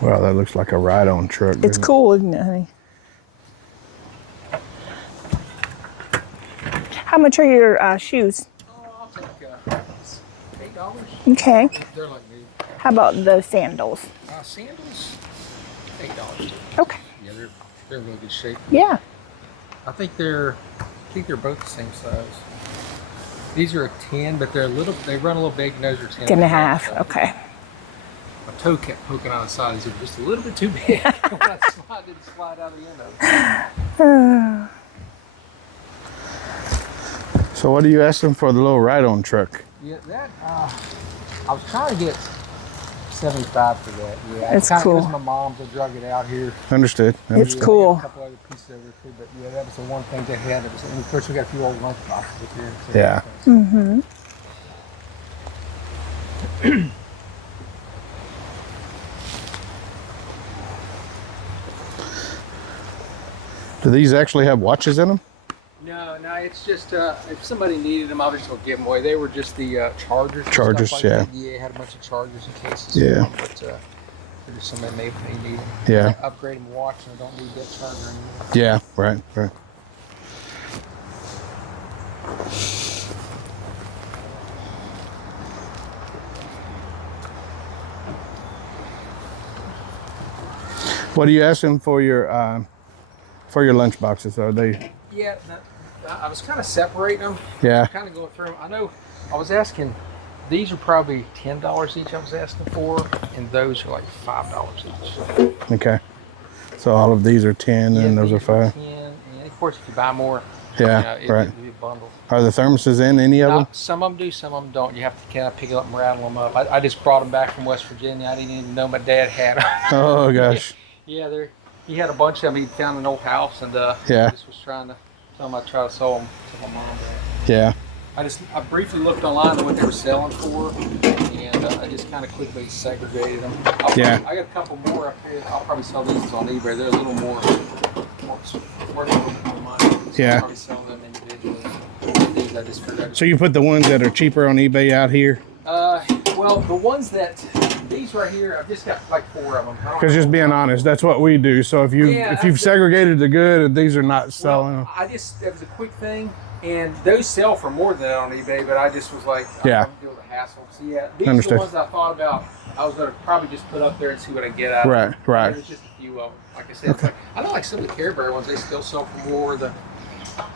Wow, that looks like a ride-on truck. It's cool, isn't it, honey? How much are your shoes? Oh, I'll take $8. Okay. They're like new. How about the sandals? Sandals, $8. Okay. Yeah, they're in really good shape. Yeah. I think they're both the same size. These are a 10, but they run a little big. And those are 10 and a half. Okay. My toe kept poking out of the side. These are just a little bit too big. When I didn't slide out the end of it. So what are you asking for the little ride-on truck? Yeah, that I was trying to get 75 for that. Yeah, it's cool. It was my mom's that drug it out here. Understood. It's cool. A couple other pieces over too, but yeah, that was the one thing they had. And of course, we got a few old lunchboxes up here. So yeah. Mm-hmm. Do these actually have watches in them? No, it's just if somebody needed them, I was just gonna give them away. They were just the chargers. Chargers, like yeah. That. Yeah, had a bunch of chargers and cases. Yeah. But they're just somebody may need them. Yeah. I upgrade them watch and I don't need that charger anymore. Yeah, right. What are you asking for your lunch boxes? Are they? Yeah, I was kind of separating them. Yeah. Kind of going through them. I know I was asking, these are probably $10 each I was asking for, and those are like $5 each. Okay. So all of these are 10 and those are 5? 10, and of course if you buy more, yeah, right. It'd be a bundle. Are the thermoses in any of them? Some of them do, some of them don't. You have to kind of pick it up and rattle them up. I just brought them back from West Virginia. I didn't even know my dad had them. Oh gosh. Yeah, he had a bunch of them. He found an old house, and yeah. just was trying to tell him I'd try to sell them to my mom. Yeah. I briefly looked online at what they were selling for, and I just kind of quickly segregated them. I got a couple more up here. I'll probably sell these on eBay. They're a little more worth a little bit more money. So yeah. I'll probably sell them individually. These I just figured. So you put the ones that are cheaper on eBay out here? Well, the ones these right here, I've just got like 4 of them. Because just being honest, that's what we do. So if you've segregated the good and these are not selling. Well, it was a quick thing, and those sell for more than that on eBay, but I just was like, I'm yeah. going to deal with the hassle. So yeah, these are the ones I thought about. I was going to probably just put up there and see what I get out of them. Right. There's just a few of them. Like I said, okay. I know like some of the Care Bear ones, they still sell for more, the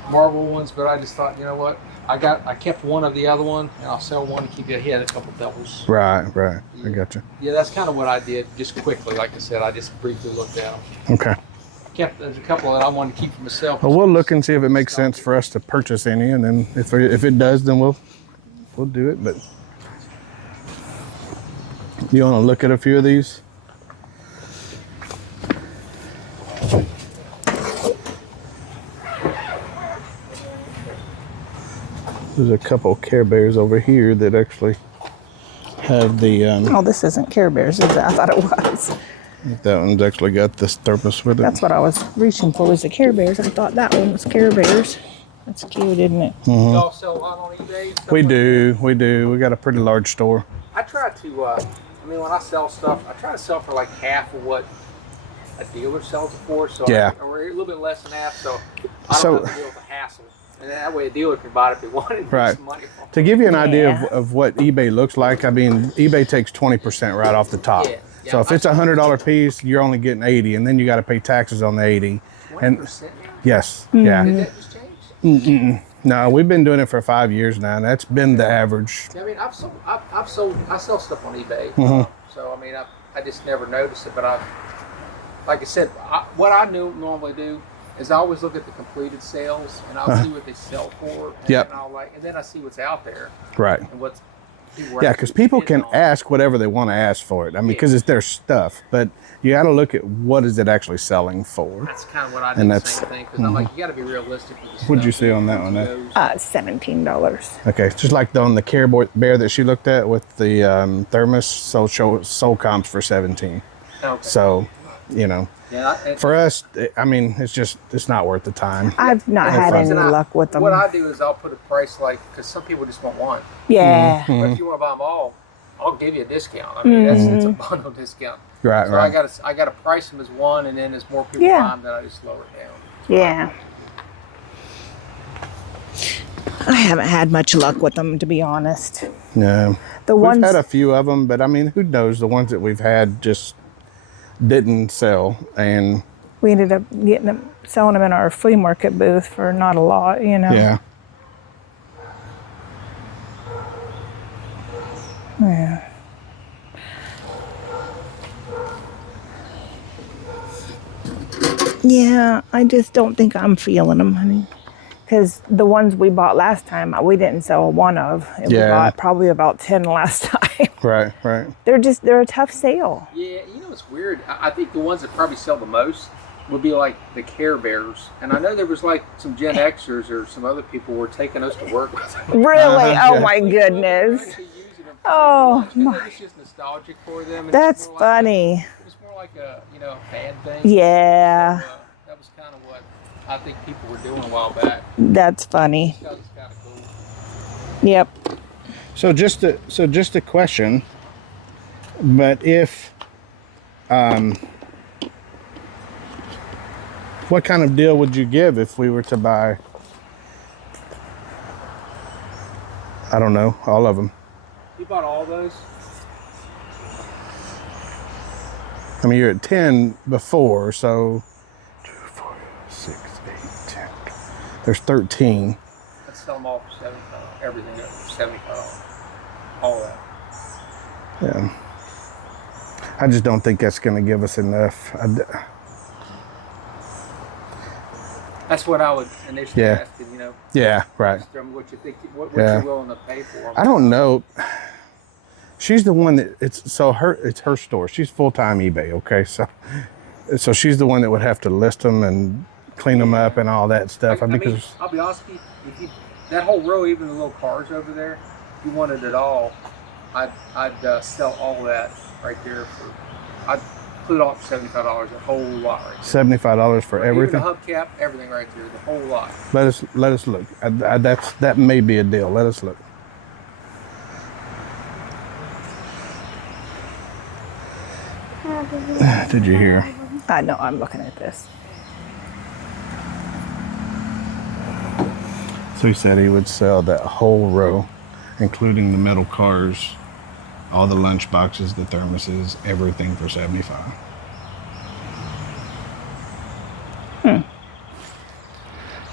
Marvel ones, but I just thought, you know what? I kept one of the other one, and I'll sell one and keep it. He had a couple doubles. Right. Yeah. I got you. Yeah, that's kind of what I did, just quickly. Like I said, I just briefly looked at them. Okay. There's a couple that I wanted to keep for myself. Well, we'll look and see if it makes sense for us to purchase any, and then if it does, then we'll do it. But you want to look at a few of these? There's a couple Care Bears over here that actually have the. Oh, this isn't Care Bears, is it? I thought it was. That one's actually got this thermos with it. That's what I was reaching for, was the Care Bears. I thought that one was Care Bears. That's cute, isn't it? You all sell a lot on eBay? We do. We got a pretty large store. I try to, when I sell stuff, I try to sell for like half of what a dealer sells it for. So yeah. Or a little bit less than half, so I don't have to deal with the hassle. And that way a dealer can buy it if they wanted. Right. Some money for it. To give you an idea of what eBay looks like, I mean, eBay takes 20% right off the top. Yeah. So if it's a $100 piece, you're only getting 80, and then you got to pay taxes on the 80. 20% now? Yes. Mm-hmm. Yeah. Did that just change? No, we've been doing it for 5 years now, and that's been the average. Yeah, I mean, I sell stuff on eBay. Mm-hmm. So I mean, I just never noticed it, but like I said, what I normally do is I always look at the completed sales, and I'll see what they sell for, and Yep. then I see what's out there, Right. and what's Yeah, because people can ask whatever they want to ask for it. I mean, because it's their stuff, but you got to look at what is it actually selling for. That's kind of what I do. And The that's- same thing, because I'm like, you got to be realistic with the stuff. What'd you see on that one? $17. Okay, just like on the Care Bear that she looked at with the thermos, sold comps for 17. Okay. So, you know, Yeah. For us, I mean, it's not worth the time. I've not had any luck with them. What I do is I'll put a price because some people just want one. Yeah. Mm-hmm. But if you want to buy them all, I'll give you a discount. I mean, it's a bundle discount. Right, so right. I got to price them as one, and then as more people buy them, then I just lower it down. Yeah. I haven't had much luck with them, to be honest. No. We've had a few of them, but I mean, who knows? The ones that we've had just didn't sell, and we ended up selling them in our flea market booth for not a lot, you know. Yeah. Yeah. Yeah, I just don't think I'm feeling them. I mean, because the ones we bought last time, we didn't sell one of. And we bought probably about 10 last time. Right, right. They're a tough sale. Yeah, you know what's weird? I think the ones that probably sell the most would be like the Care Bears. And I know there was like some Gen Xers or some other people were taking those to work. Really? Oh my goodness. Oh my. It's just nostalgic for them. That's funny. It's more like a fan thing. Yeah. So, that was kind of what I think people were doing a while back. That's funny. That was kind of cool. Yep. So just a question, but if what kind of deal would you give if we were to buy, I don't know, all of them? You bought all those? I mean, you're at 10 before, so 2, 4, 6, 8, 10. There's 13. Let's sell them all for $75. Everything for $75. All that. Yeah. I just don't think that's going to give us enough. That's what I would initially ask, Yeah, right. What you think, what you're willing to pay for them. I don't know. She's the one that it's her store. She's full-time eBay, okay? So she's the one that would have to list them and clean them up and all that stuff. I'll be honest with you, if you, that whole row, even the little cars over there, if you wanted it all, I'd sell all that right there I'd put it off for $75, a whole lot right there. $75 for everything? Even the hubcap, everything right there, the whole lot. Let us look. That may be a deal. Let us look. Did you hear? I know, I'm looking at this. So he said he would sell that whole row, including the metal cars, all the lunch boxes, the thermoses, everything for $75.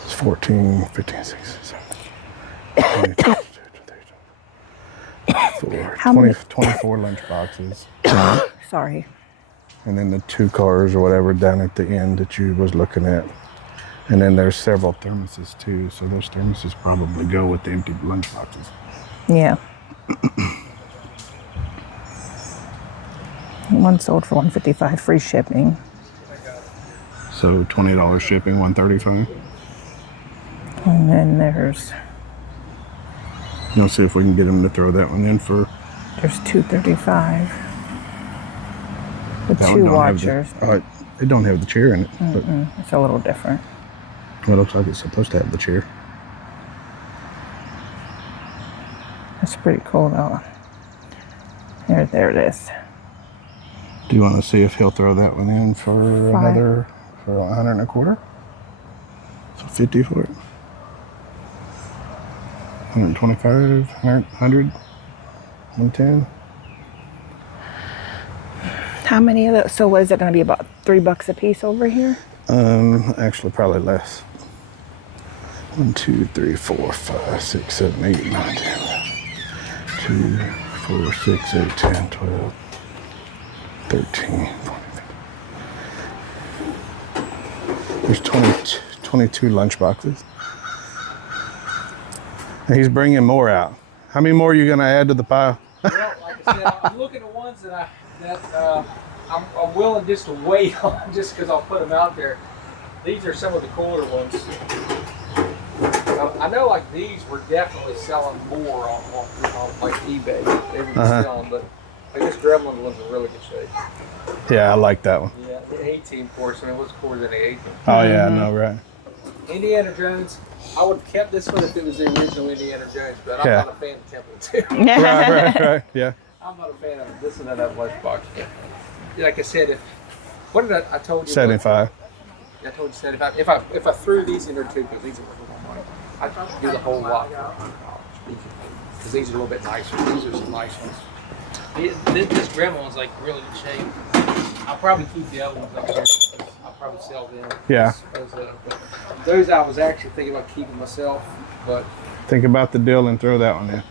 It's 14, 15, 16, 17, 20, 24 lunch boxes. Sorry. And then the 2 cars or whatever down at the end that you was looking at. And then there's several thermoses too, so those thermoses probably go with the empty lunch boxes. Yeah. One sold for $155, free shipping. So $20 shipping, $135. And then there's See if we can get him to throw that one in for. There's $235. The That one 2 don't have watchers. It don't have the chair in it. But It's a little different. it looks like it's supposed to have the chair. That's pretty cool though. There it is. Do you want to see if he'll throw that one in for another, for 125? So 50 for it. 125, 100, 110. How many of those? So what is it going to be, about $3 a piece over here? Actually probably less. 1, 2, 3, 4, 5, 6, 7, 8, 9, 10. 2, 4, 6, 8, 10, 12, 13, 14. There's 22 lunch boxes. And he's bringing more out. How many more are you going to add to the pile? Well, like I said, I'm looking at ones that I'm willing just to wait on, just because I'll put them out there. These are some of the cooler ones. I know, like these were definitely selling more on like eBay. They were selling, but Like this Gremlin was in really good shape. Yeah, I like that one. Yeah, the 18 course. I mean, what's cooler than the 18? Oh yeah, I know, right? Indiana Jones. I would have kept this one if it was the original Indiana Jones, but I'm not a fan of Temple 2. Right. Yeah. I'm not a fan of this and that Lunchbox. Like I said, what did I told you? 75. I told you 75. If I threw these in there too, because these are worth more money, I'd do the whole lot for $100 because these are a little bit nicer. These are some nice ones. This Gremlin's like really good shape. I'll probably keep the other ones up here. I'll probably sell them. Yeah. Those I was actually thinking about keeping myself, but think about the deal and throw that one in.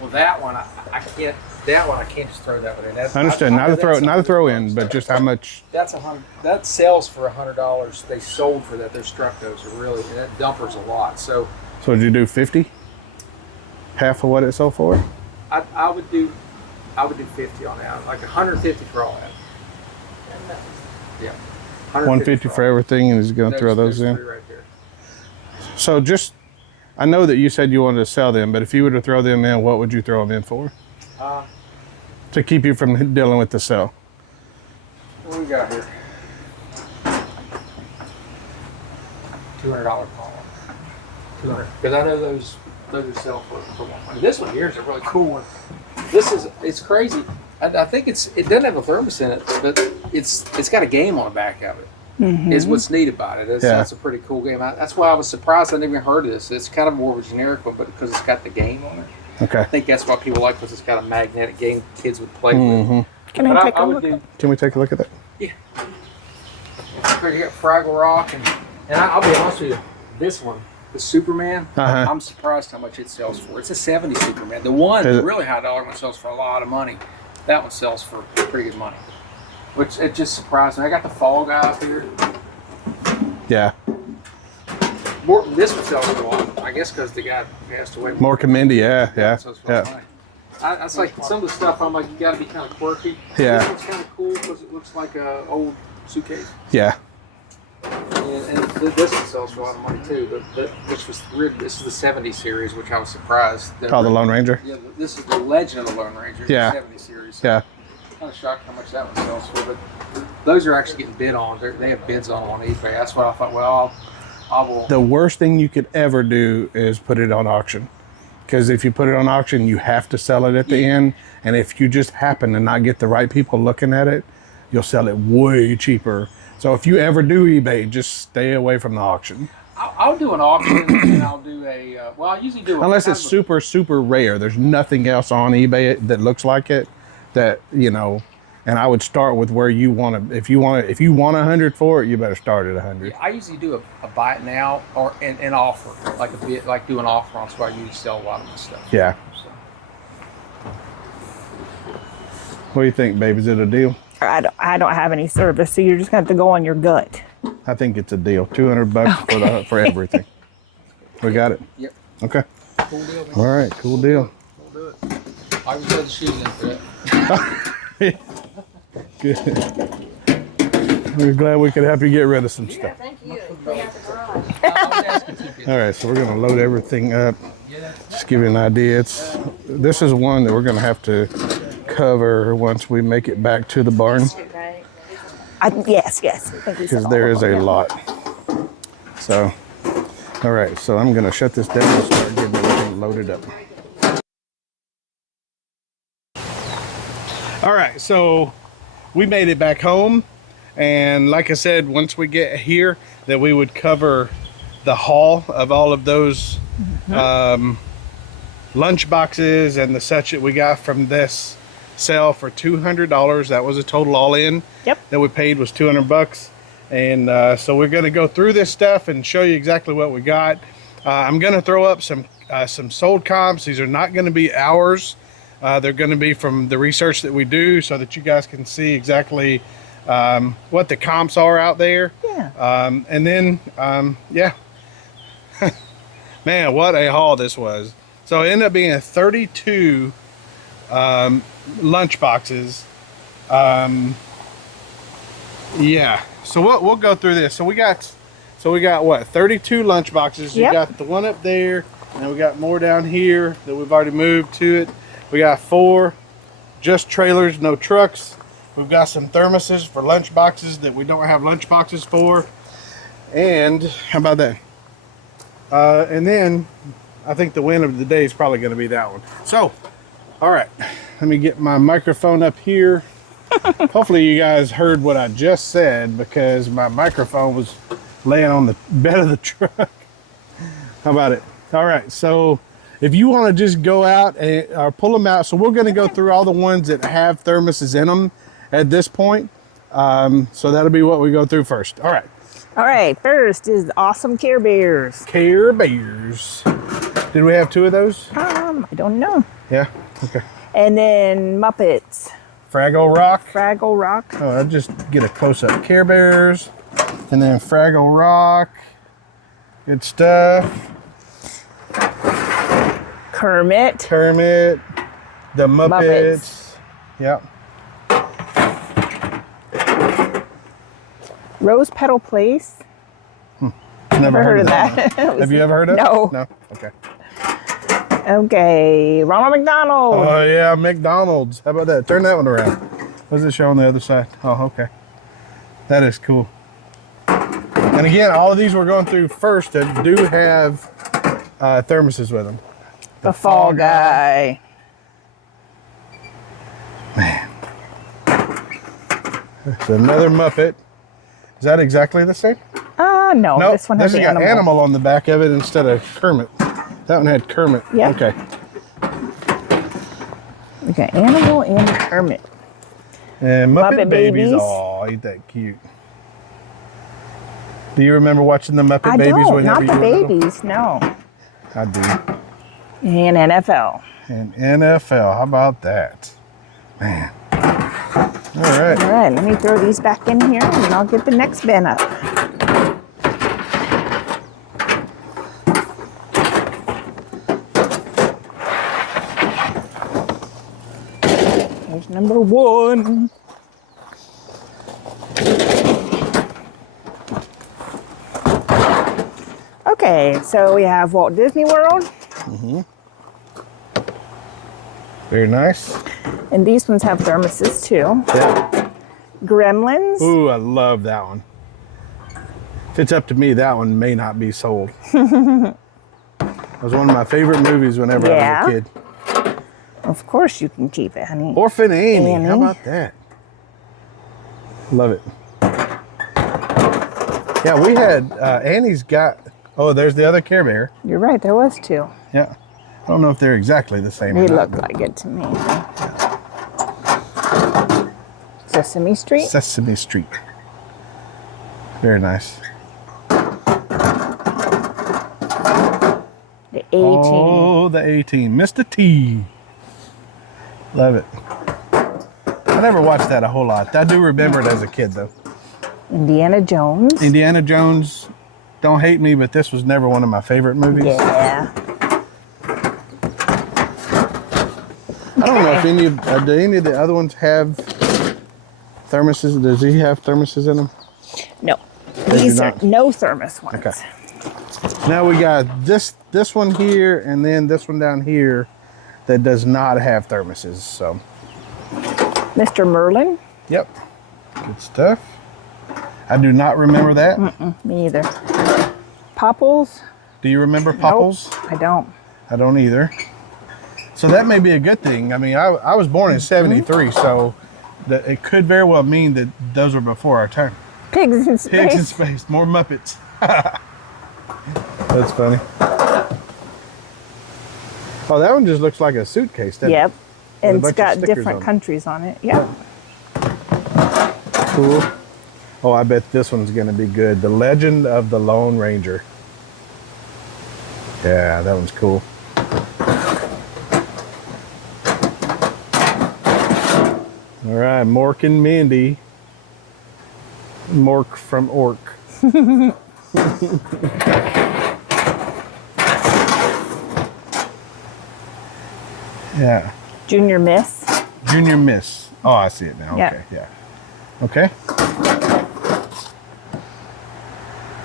Well, that one I can't. That one I can't just throw that one in. That's, I understand. Not a throw in, but just how much. That's $100. That sells for $100. They sold for that. Their Structos are really, and that dumper's a lot. So did you do 50? Half of what it sold for? I would do 50 on that. Like 150 for all that. Yeah. 150 for everything, and he's going to throw those in. Right there. So I know that you said you wanted to sell them, but if you were to throw them in, what would you throw them in for? To keep you from dealing with the sale. What do we got here? $200 column. 200. Because I know those are sell for $100. This one here is a really cool one. It's crazy. I think it doesn't have a thermos in it, but it's got a game on the back of it. Mm-hmm. Is what's neat about it. That's a pretty cool game. That's why I was surprised I never even heard of this. It's kind of more of a generic one, but because it's got the game on it. Okay. I think that's why people like, because it's got a magnetic game kids would play with. Can I take a look? Can we take a look at that? Yeah. You got Fraggle Rock, and I'll be honest with you, this one, the Superman, I'm surprised how much it sells for. It's a 70 Superman. The really high dollar one sells for a lot of money. That one sells for pretty good money. Which it just surprised me. I got the Fall Guy up here. Yeah. This one sells for a lot. I guess because the guy passed away. More Commendy, yeah. That's like some of the stuff I'm like, you got to be kind of quirky. Yeah. This one's kind of cool because it looks like an old suitcase. Yeah. And this one sells for a lot of money too. This is the 70 series, which I was surprised. The Lone Ranger? Yeah, this is the Legend of the Lone Ranger, the 70 series. Yeah. Kind of shocked how much that one sells for, but those are actually getting bid on. They have bids on eBay. That's what I thought. Well, I will. The worst thing you could ever do is put it on auction, because if you put it on auction, you have to sell it at the end, and if you just happen to not get the right people looking at it, you'll sell it way cheaper. So if you ever do eBay, just stay away from the auction. I'll do an auction, and I'll do I usually do. Unless it's super, super rare. There's nothing else on eBay that looks like it. That, and I would start with where you want to. If you want 100 for it, you better start at 100. I usually do a buy it now or an offer, like do an offer on. So I usually sell a lot of my stuff. Yeah. So. What do you think, babe? Is it a deal? I don't have any service, so you're just gonna have to go on your gut. I think it's a deal. $200 for everything. We got it. Yep. Okay. Cool deal. Man. All right. Cool deal. We'll do it. I was the shoes in for that. Good. We're glad we could help you get rid of some stuff. Thank you. All right, so we're going to load everything up. Just give you an idea. This is one that we're going to have to cover once we make it back to the barn. Yes. Because there is a lot. So, all right, so I'm going to shut this down and start getting everything loaded up. All right, so we made it back home, and like I said, once we get here, that we would cover the haul of all of those lunch boxes and the such that we got from this sale for $200. That was a total all in. Yep. That we paid was $200, and so we're going to go through this stuff and show you exactly what we got. I'm going to throw up some sold comps. These are not going to be ours. They're going to be from the research that we do, so that you guys can see exactly what the comps are out there. Yeah. And then, yeah. Man, what a haul this was. So it ended up being 32 lunch boxes. Yeah. So we'll go through this. So we got what, 32 lunch boxes. Yep. You got the one up there, and we got more down here that we've already moved to it. We got 4 just trailers, no trucks. We've got some thermoses for lunch boxes that we don't have lunch boxes for. And how about that? And then I think the win of the day is probably going to be that one. So, all right, let me get my microphone up here. Hopefully you guys heard what I just said because my microphone was laying on the bed of the truck. How about it? All right, so if you want to just go out and or pull them out, so we're going to go through all the ones that have thermoses in them at this point. So that'll be what we go through first. All right. All right, first is the awesome Care Bears. Care Bears. Did we have 2 of those? I don't know. Yeah, okay. And then Muppets. Fraggle Rock. Fraggle Rock. Oh, I'll just get a close-up. Care Bears. And then Fraggle Rock. Good stuff. Kermit. Kermit. The Muppets. Yep. Rose Petal Place. Never heard of that. Have you ever heard of it? No. No? Okay. Okay, Ronald McDonald. Oh, yeah, McDonald's. How about that? Turn that one around. What does it show on the other side? Oh, okay. That is cool. And again, all of these we're going through first that do have thermoses with them. The Fall Guy. Man. It's another Muppet. Is that exactly the same? No, Nope, this one has got animal. animal on the back of it instead of Kermit. That one had Kermit. Yep. Okay. We got animal and Kermit. And Muppet Babies. Babies. Oh, ain't that cute. Do you remember watching the Muppet I Babies don't, whenever not the you were little? babies, no. I do. And NFL. And NFL, how about that? Man. All right. All right, let me throw these back in here and I'll get the next bin up. There's number 1. Okay, so we have Walt Disney World. Mm-hmm. Very nice. And these ones have thermoses too. Yeah. Gremlins. Ooh, I love that one. If it's up to me, that one may not be sold. It was one of my favorite movies whenever I was a kid. Of course you can keep it, honey. Orphan Annie. Annie. How about that? Love it. Yeah, we had Annie's got. Oh, there's the other Care Bear. You're right, there was 2. Yeah. I don't know if they're exactly the same. They or not, look like it to me. Sesame Street. Sesame Street. Very nice. The A-Team. Oh, the A-Team. Mr. T. Love it. I never watched that a whole lot. I do remember it as a kid, though. Indiana Jones. Indiana Jones, don't hate me, but this was never one of my favorite movies. Yeah. I don't know if do any of the other ones have thermoses. Does he have thermoses in them? No. They do These are not. no thermos ones. Okay. Now we got this one here, and then this one down here that does not have thermoses. So. Mr. Merlin. Yep. Good stuff. I do not remember that. Me either. Popples. Do you remember Popples? Nope, I don't. I don't either. So that may be a good thing. I mean, I was born in '73, so it could very well mean that those were before our time. Pigs in Space. Pigs in Space, more Muppets. That's funny. Oh, that one just looks like a suitcase, doesn't Yep. it? With a And it's bunch of got stickers different on it. countries on it. Yep. Cool. Oh, I bet this one's going to be good. The Legend of the Lone Ranger. Yeah, that one's cool. All right, Mork and Mindy. Mork from Ork. Yeah. Junior Miss. Junior Miss. Oh, I see it now. Yeah. Okay, yeah. Okay.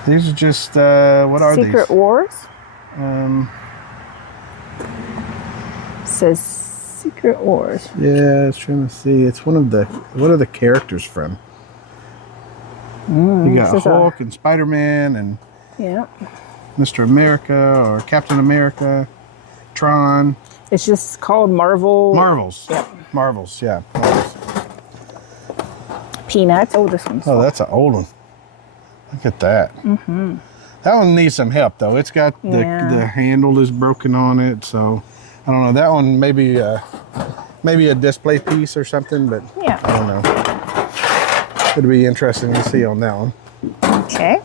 These are just, what are Secret these? Wars. Um, Says Secret Wars. Yeah, I was trying to see. It's one of the, what are the characters from? You got Hulk and Spider-Man and yeah, Mr. America or Captain America, Tron. It's just called Marvel. Marvels. Yep. Marvels, yeah. Marvels. Peanuts. Oh, this one's. Oh, that's an old one. Look at that. Mm-hmm. That one needs some help, though. It's got the handle is broken on it, so I don't know. That one maybe a display piece or something, but yeah, I don't know. It'd be interesting to see on that one. Okay.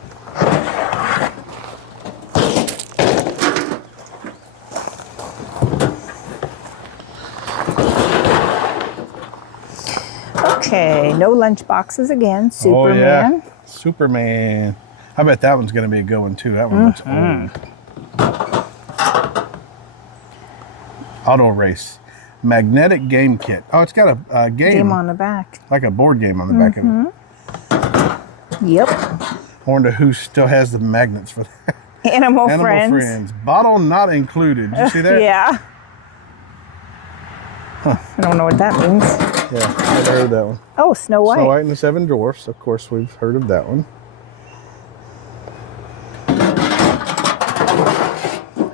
Okay, no lunch boxes again. Superman. Oh, yeah. Superman. I bet that one's going to be a good one, too. That one looks old. Auto Race. Magnetic game kit. Oh, it's got a game on the back. Like a board game on the back of it. Yep. I wonder who still has the magnets for that. Animal Friends. Bottle not included. Did you see that? Yeah. Huh. I don't know what that means. Yeah, never heard that one. Oh, Snow White. Snow White and the Seven Dwarfs. Of course, we've heard of that one.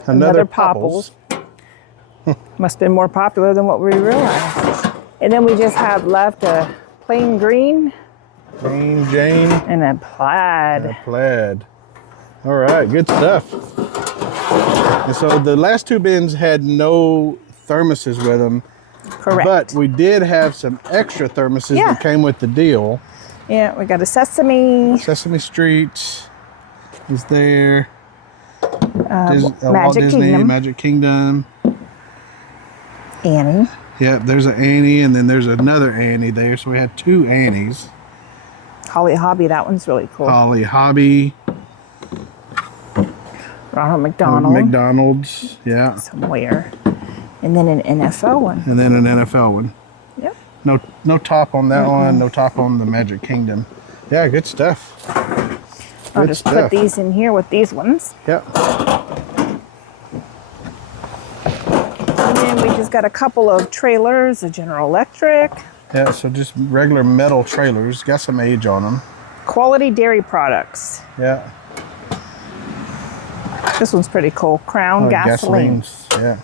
Another Popples. Must have been more popular than what we realized. And then we just have left a plain green. Plain Jane. And a plaid. And a plaid. All right, good stuff. And so the last two bins had no thermoses with them. Correct. But we did have some extra thermoses that came with the deal. Yeah, we got a Sesame. Sesame Street is there. Magic Kingdom. Magic Kingdom. Annie. Yeah, there's an Annie, and then there's another Annie there. So we had two Annies. Holly Hobby, that one's really cool. Holly Hobby. Ronald McDonald. McDonald's, yeah. Somewhere. And then an NFL one. And then an NFL one. Yep. No top on that one. No top on the Magic Kingdom. Yeah, good stuff. I'll just put these in here with these ones. Yep. And then we just got a couple of trailers, a General Electric. Yeah, so just regular metal trailers. Got some age on them. Quality dairy products. Yeah. This one's pretty cool. Crown gasoline. Yeah.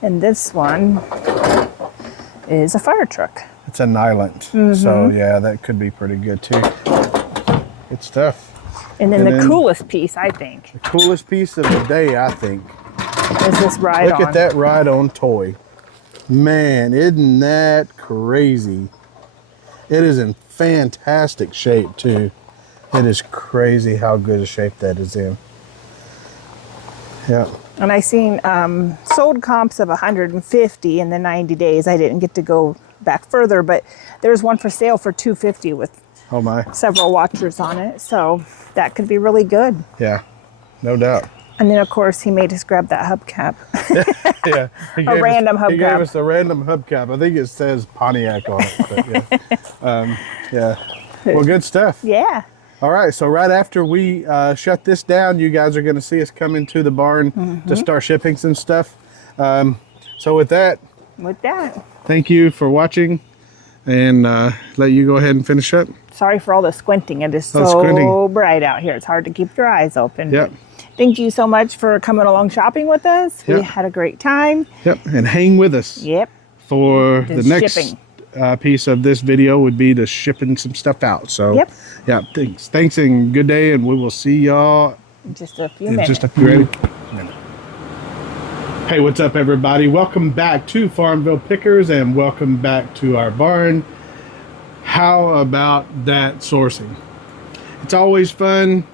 And this one is a fire truck. It's a Nyland. So yeah, that could be pretty good too. Good stuff. And then the coolest piece, I think. The coolest piece of the day, I think. Is this ride on. Look at that ride on toy. Man, isn't that crazy? It is in fantastic shape too. It is crazy how good a shape that is in. Yeah. And I seen sold comps of 150 in the 90 days. I didn't get to go back further, but there's one for sale for 250 with several watchers on it. So that could be really good. Yeah, no doubt. And then of course he made us grab that hubcap. Yeah, a random hubcap. He gave us a random hubcap. I think it says Pontiac on it. But yeah. Yeah. Well, good stuff. Yeah. All right, so right after we shut this down, you guys are going to see us come into the barn to start shipping some stuff. So with that, thank you for watching, and let you go ahead and finish up. Sorry for all the squinting. It is so bright out here. It's hard to keep your eyes open. Yep. Thank you so much for coming along shopping with us. Yep. We had a great time. Yep, and hang with us. Yep. For the next shipping. Piece of this video would be to shipping some stuff out. So yeah, thanks and good day, and we will see y'all in just a few minutes. Hey, what's up everybody? Welcome back to Farmville Pickers, and welcome back to our barn. How about that sourcing? It's always fun.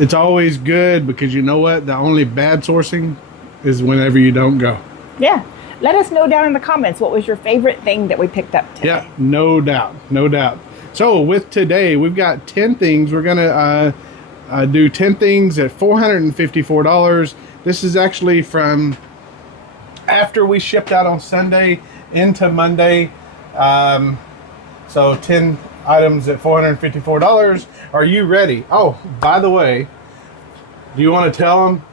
It's always good, because you know what? The only bad sourcing is whenever you don't go. Yeah. Let us know down in the comments, what was your favorite thing that we picked up today? Yeah, no doubt, no doubt. So with today, we've got 10 things. We're gonna do 10 things at $454. This is actually from after we shipped out on Sunday into Monday. So 10 items at $454. Are you ready? Oh, by the way, do you want to tell them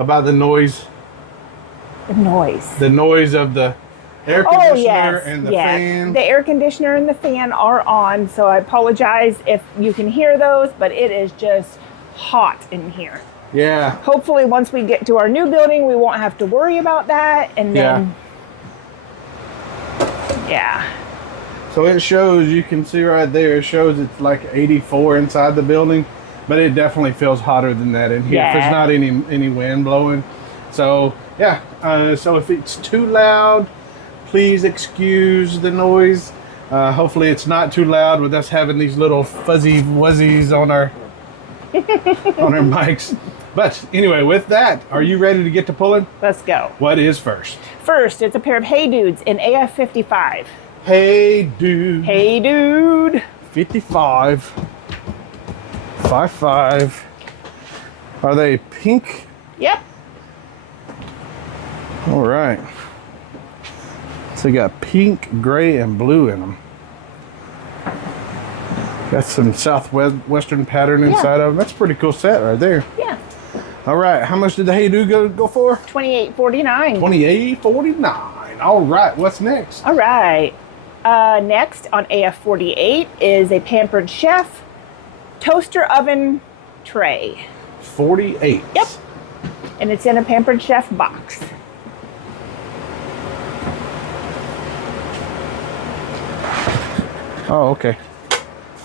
about the noise? The noise. The noise of the air conditioner and the fan. The air conditioner and the fan are on, so I apologize if you can hear those, but it is just hot in here. Yeah. Hopefully once we get to our new building, we won't have to worry about that. And then, yeah. So it shows, you can see right there, it shows it's like 84 inside the building, but it definitely feels hotter than that in here. Yeah. If there's not any wind blowing. So yeah, so if it's too loud, please excuse the noise. Hopefully it's not too loud with us having these little fuzzy wuzzies on our on our mics. But anyway, with that, are you ready to get to pulling? Let's go. What is first? First, it's a pair of Hey Dudes in AF55. Hey dude. Hey Dude. 55. 55. Are they pink? Yep. All right. So they got pink, gray, and blue in them. Got some southwestern pattern inside of them. That's a pretty cool set right there. Yeah. All right. How much did the Hey Dude go for? $28.49. $28.49. All right. What's next? All right. Next on AF48 is a Pampered Chef toaster oven tray. 48. Yep. And it's in a Pampered Chef box. Oh, okay.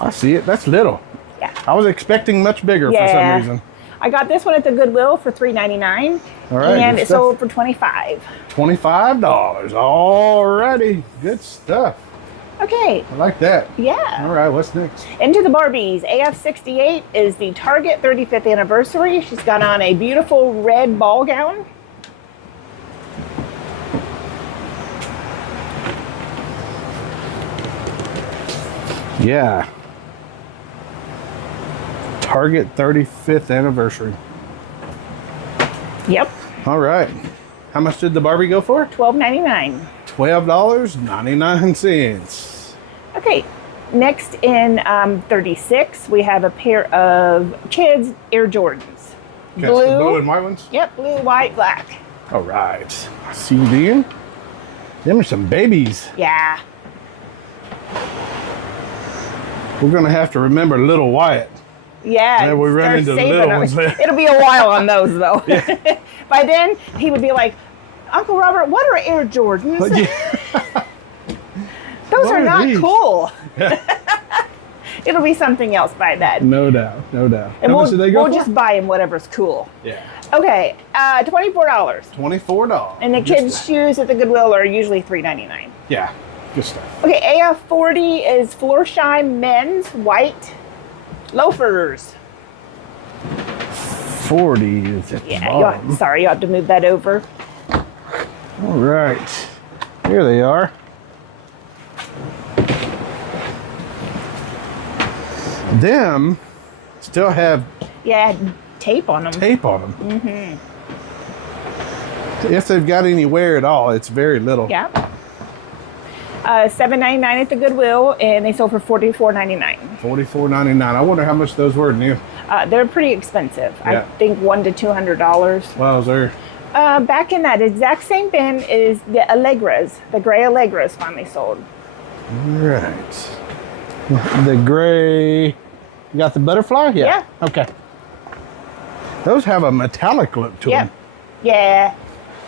I see it. That's little. Yeah. I was expecting much bigger for some reason. I got this one at the Goodwill for $3.99. All right. And it sold for $25. $25. Alrighty. Good stuff. Okay. I like that. Yeah. All right. What's next? Into the Barbies. AF68 is the Target 35th anniversary. She's got on a beautiful red ball gown. Yeah. Target 35th anniversary. Yep. All right. How much did the Barbie go for? $12.99. $12.99. Okay. Next in 36, we have a pair of kids Air Jordans. Okay, so blue and white ones? Yep, blue, white, black. All right. See them? Them are some babies. Yeah. We're going to have to remember little Wyatt. Yeah. And we run into the little ones there. It'll be a while on those, though. Yeah. By then, he would be like, Uncle Robert, what are Air Jordans? Those are not cool. It'll be something else by then. No doubt. No doubt. And How much did they go we'll for? just buy him whatever's cool. Yeah. Okay, $24. $24. And the kids' shoes at the Goodwill are usually $3.99. Yeah. Good stuff. Okay, AF40 is Florsheim men's white loafers. 40 is at the bottom. Sorry, you have to move that over. All right. Here they are. Them still have tape on them. Tape on them. Mm-hmm. If they've got any wear at all, it's very little. Yeah. $7.99 at the Goodwill, and they sold for $44.99. $44.99. I wonder how much those were new. They're pretty expensive. Yeah. I think $100 to $200. Wow, they're... Back in that exact same bin is the Allegras. The gray Allegras finally sold. Right. The gray... You got the butterfly? Yeah. Okay. Those have a metallic look to them. Yeah.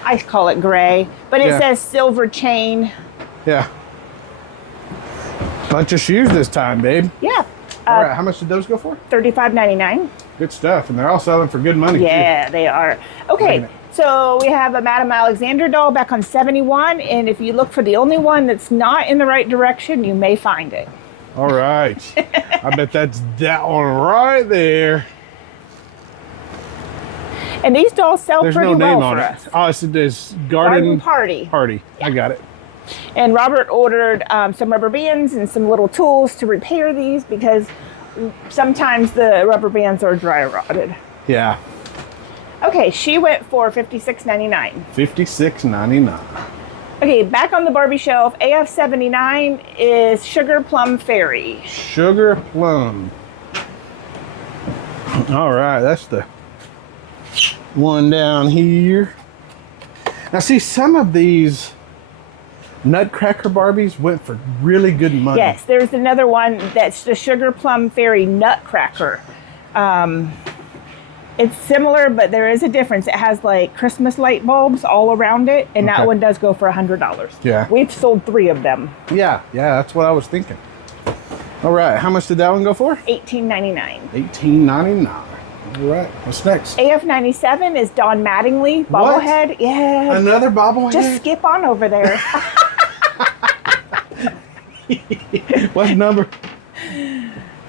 I call it gray, but it says silver chain. Yeah. Bunch of shoes this time, babe. Yeah. All right. How much did those go for? $35.99. Good stuff. And they're all selling for good money, Yeah, too. they are. Okay. So we have a Madame Alexander doll back on 71. And if you look for the only one that's not in the right direction, you may find it. All right. I bet that's that one right there. And these dolls sell There's pretty no name well on for it. us. Oh, it's this garden Party. Party. Yeah. I got it. And Robert ordered some rubber bands and some little tools to repair these because sometimes the rubber bands are dry rotted. Yeah. Okay, she went for $56.99. $56.99. Okay, back on the Barbie shelf, AF79 is Sugar Plum Fairy. Sugar Plum. All right, that's the one down here. Now, see, some of these Nutcracker Barbies went for really good money. Yes, there's another one that's the Sugar Plum Fairy Nutcracker. It's similar, but there is a difference. It has like Christmas light bulbs all around it, and that one does go for $100. Yeah. We've sold 3 of them. Yeah, that's what I was thinking. All right, how much did that one go for? $18.99. $18.99. All right, what's next? AF97 is Don Mattingly bobblehead. Yeah. Another bobblehead? Just skip on over there. What number?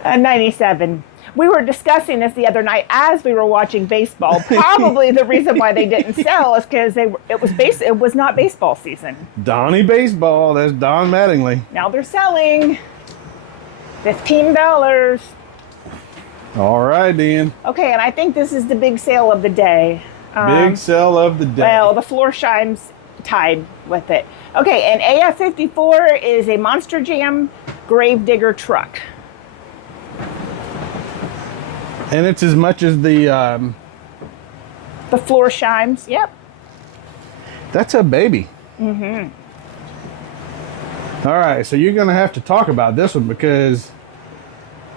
97. We were discussing this the other night as we were watching baseball. Probably the reason why they didn't sell is because it was not baseball season. Donnie Baseball. That's Don Mattingly. Now they're selling $15. All right, then. Okay, and I think this is the big sale of the day. Big sale of the day. Well, the floor shine's tied with it. Okay, and AF54 is a Monster Jam Gravedigger truck. And it's as much as the floor shines. Yep. That's a baby. Mm-hmm. All right, so you're going to have to talk about this one because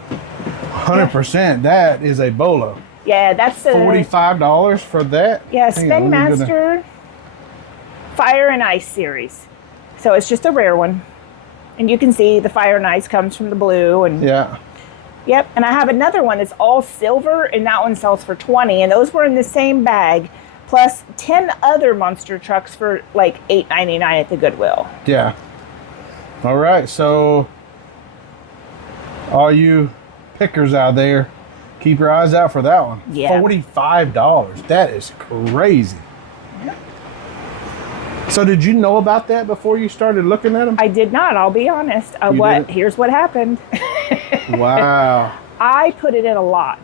100% that is a bolo. Yeah, that's the $45 for that. Yeah, Spin Master Fire and Ice series. So it's just a rare one, and you can see the Fire and Ice comes from the blue and yeah. Yep, and I have another one that's all silver, and that one sells for $20, and those were in the same bag, plus 10 other monster trucks for like $8.99 at the Goodwill. Yeah. All right, so all you pickers out there, keep your eyes out for that one. Yeah. $45. That is crazy. Yep. So did you know about that before you started looking at them? I did not, I'll be honest. Here's what happened. Wow. I put it in a lot.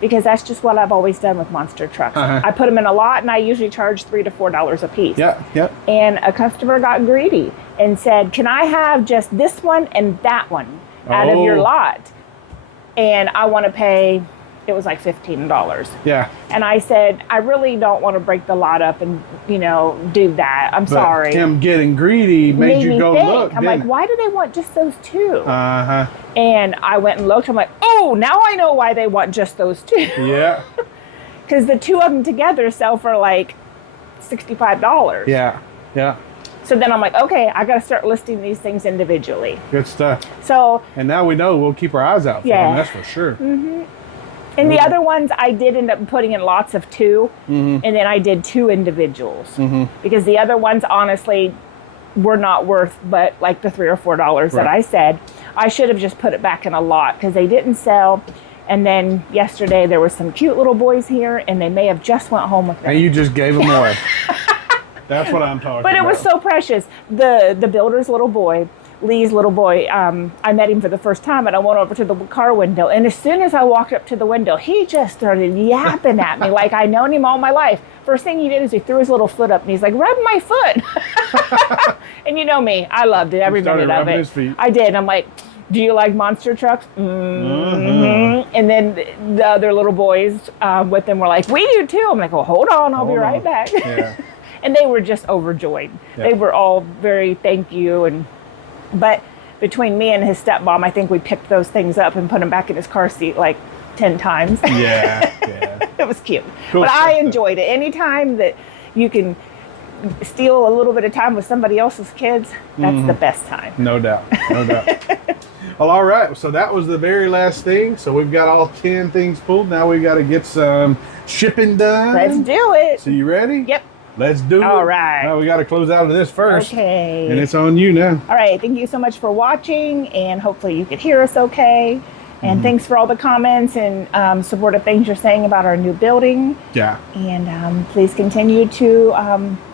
Because that's just what I've always done with monster trucks. I put them in a lot, and I usually charge $3 to $4 a piece. Yep. And a customer got greedy and said, "Can I have just this one and that one out of your lot?" And I want to pay. It was like $15. Yeah. And I said, I really don't want to break the lot up and, do that. I'm sorry. Him getting greedy made you go look. I'm like, why do they want just those 2? Uh-huh. And I went and looked. I'm like, oh, now I know why they want just those 2. Yeah. Because the 2 of them together sell for like $65. Yeah. So then I'm like, okay, I got to start listing these things individually. Good stuff. So. And now we know we'll keep our eyes out for them, that's for sure. Mm-hmm. And the other ones, I did end up putting in lots of 2, and then I did 2 individuals. Because the other ones, honestly, were not worth but like the $3 or $4 that I said. I should have just put it back in a lot because they didn't sell. And then yesterday there were some cute little boys here, and they may have just went home with them. And you just gave them away. That's what I'm talking about. But it was so precious. The builder's little boy, Lee's little boy, I met him for the first time, and I went over to the car window, and as soon as I walked up to the window, he just started yapping at me like I'd known him all my life. First thing he did is he threw his little foot up, and he's like, "Rub my foot." And you know me, I loved it, every minute of it. His feet. I did. I'm like, "Do you like monster trucks?" And then the other little boys with them were like, "We do too." I'm like, "Well, hold on, I'll be right back." Yeah. And they were just overjoyed. Yeah. They were all very thank you. But between me and his stepmom, I think we picked those things up and put them back in his car seat like 10 times. Yeah. It was cute. Cool. But I enjoyed it. Anytime that you can steal a little bit of time with somebody else's kids, that's the best time. No doubt. Well, all right. So that was the very last thing. So we've got all 10 things pulled. Now we got to get some shipping done. Let's do it. So you ready? Yep. Let's do it. All right. Now we got to close out of this first. Okay. And it's on you now. All right. Thank you so much for watching, and hopefully you could hear us okay. And thanks for all the comments and supportive things you're saying about our new building. Yeah. And please continue to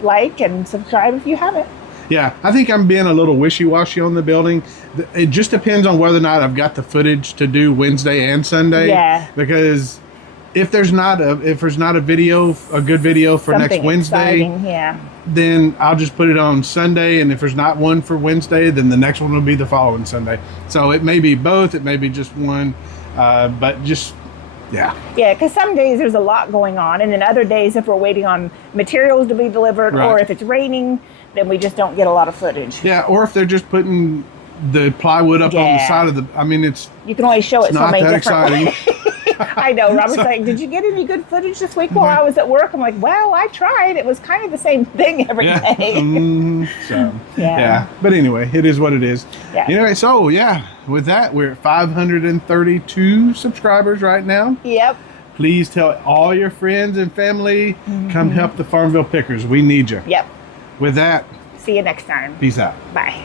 like and subscribe if you haven't. Yeah, I think I'm being a little wishy-washy on the building. It just depends on whether or not I've got the footage to do Wednesday and Sunday. Yeah. Because if there's not a video, a good video for Something next Wednesday, exciting, then I'll just put it on Sunday. And if there's not one for Wednesday, then the next one will be the following Sunday. So it may be both, it may be just one, but just Yeah. Yeah, because some days there's a lot going on, and then other days, if we're waiting on materials to be delivered, Right. or if it's raining, then we just don't get a lot of footage. Yeah, or if they're just putting the plywood up on the side of the. I mean, it's. You can always show it so not many that different exciting. ways. I know. Robert's like, "Did you get any good footage this week while I was at work?" I'm like, "Well, I tried. It was kind of the same thing every day." So yeah. But anyway, it is what it is. Yeah. Anyway, so yeah, with that, we're at 532 subscribers right now. Yep. Please tell all your friends and family, come help the Farmville Pickers. We need you. Yep. With that, See you next time. peace out. Bye.